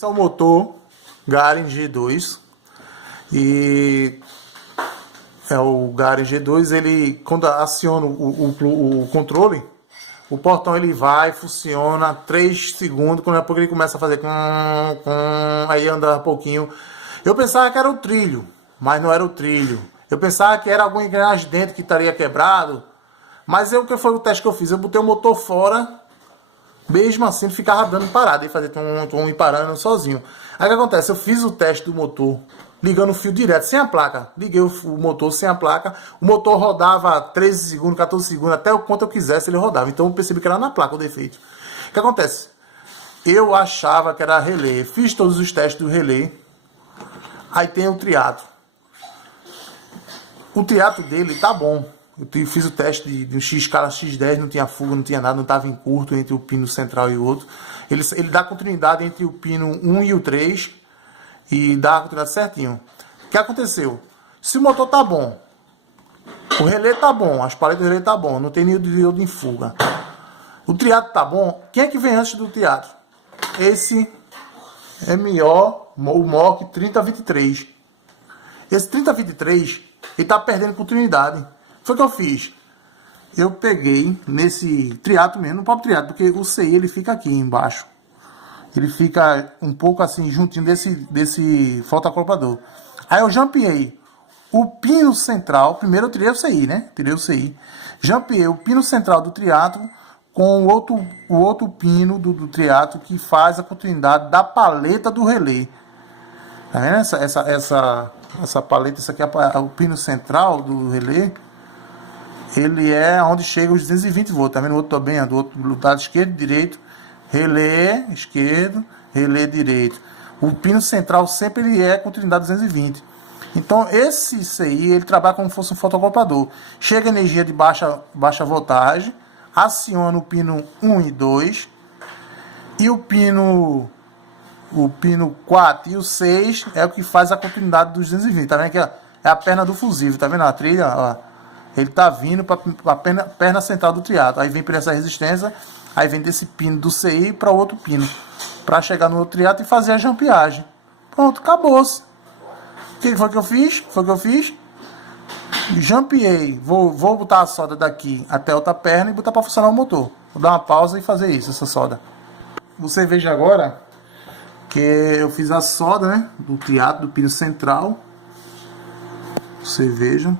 Esse é o motor Garen G2 e é o Garen G2. Ele, quando aciona o controle, o portão ele vai, funciona 3 segundos, quando a pouco ele começa a fazer aí anda um pouquinho. Eu pensava que era o trilho, mas não era o trilho. Eu pensava que era alguma engrenagem dentro que estaria quebrado, mas o que foi o teste que eu fiz? Eu botei o motor fora, mesmo assim ele ficava dando parada, e fazia tum e parando sozinho. Aí o que acontece? Eu fiz o teste do motor ligando o fio direto, sem a placa. Liguei o motor sem a placa. O motor rodava 13 segundos, 14 segundos, até o quanto eu quisesse ele rodava. Então eu percebi que era na placa o defeito. O que acontece? Eu achava que era relé. Fiz todos os testes do relé. Aí tem o triato. O triato dele tá bom. Eu fiz o teste de um escala X10, não tinha fuga, não tinha nada, não estava em curto entre o pino central e o outro. Ele dá continuidade entre o pino 1 e o 3 e dá a continuidade certinho. O que aconteceu? Se o motor tá bom, o relé tá bom, as paletas do relé tá bom, não tem nenhum diodo em fuga. O triato tá bom. Quem é que vem antes do triato? Esse MO, o MOC 3023. Esse 3023, ele tá perdendo continuidade. Foi o que eu fiz. Eu peguei nesse triato mesmo, no próprio triato, porque o CI ele fica aqui embaixo. Ele fica um pouco assim, juntinho desse fotoacoplador. Aí eu jampeei o pino central. Primeiro eu tirei o CI, né? Tirei o CI. Jampeei o pino central do triato com o outro pino do triato que faz a continuidade da paleta do relé. Tá vendo? Essa paleta, isso aqui é o pino central do relé. Ele é onde chega os 220 volts. Tá vendo? O outro também, do lado esquerdo e direito. Relé esquerdo, relé direito. O pino central sempre ele é continuidade 220. Então esse CI ele trabalha como se fosse um fotoacoplador. Chega energia de baixa voltagem, aciona o pino 1 e 2 e o pino 4 e o 6 é o que faz a continuidade dos 220. Tá vendo aqui? Ó? É a perna do fusível, tá vendo a trilha? Ó. Ele tá vindo para a perna central do triato. Aí vem por essa resistência. Aí vem desse pino do CI para o outro pino. Para chegar no outro triato e fazer a jampeagem. Pronto, acabou-se. O que foi que eu fiz? Jampeei. Vou botar a solda daqui até a outra perna e botar para funcionar o motor. Vou dar uma pausa e fazer isso, essa solda. Você veja agora que eu fiz a solda, né? Do triato, do pino central. Você veja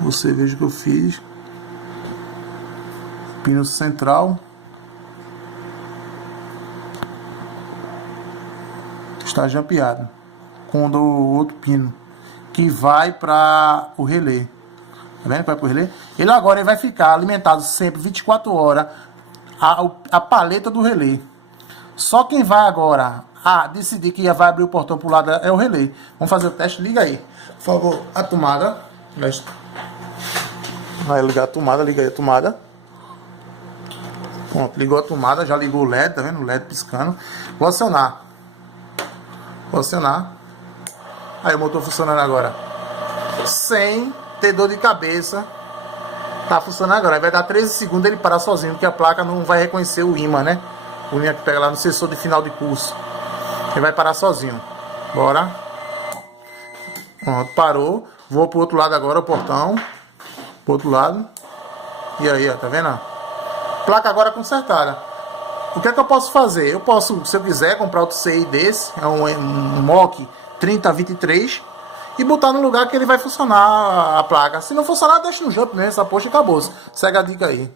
o que eu fiz. Pino central está jampeado com o outro pino que vai para o relé. Tá vendo que vai para o relé? Ele agora vai ficar alimentado sempre 24 horas a paleta do relé. Só quem vai agora decidir que vai abrir o portão para o lado é o relé. Vamos fazer o teste. Liga aí, por favor, a tomada. Vai ligar a tomada, liga aí a tomada. Pronto, ligou a tomada, já ligou o LED, tá vendo? O LED piscando. Vou acionar. Aí o motor funcionando agora. Sem ter dor de cabeça. Tá funcionando agora. Aí vai dar 13 segundos ele parar sozinho, porque a placa não vai reconhecer o ímã, né? O ímã que pega lá no sensor de final de curso. Ele vai parar sozinho. Bora. Pronto, parou. Vou pro outro lado agora, o portão. Pro outro lado. E aí, ó, tá vendo? Placa agora consertada. O que é que eu posso fazer? Eu posso, se eu quiser, comprar outro CI desse, é um MOC 3023, e botar no lugar que ele vai funcionar a placa. Se não funcionar, deixa no jump, né? Essa poxa e acabou. Segue a dica aí.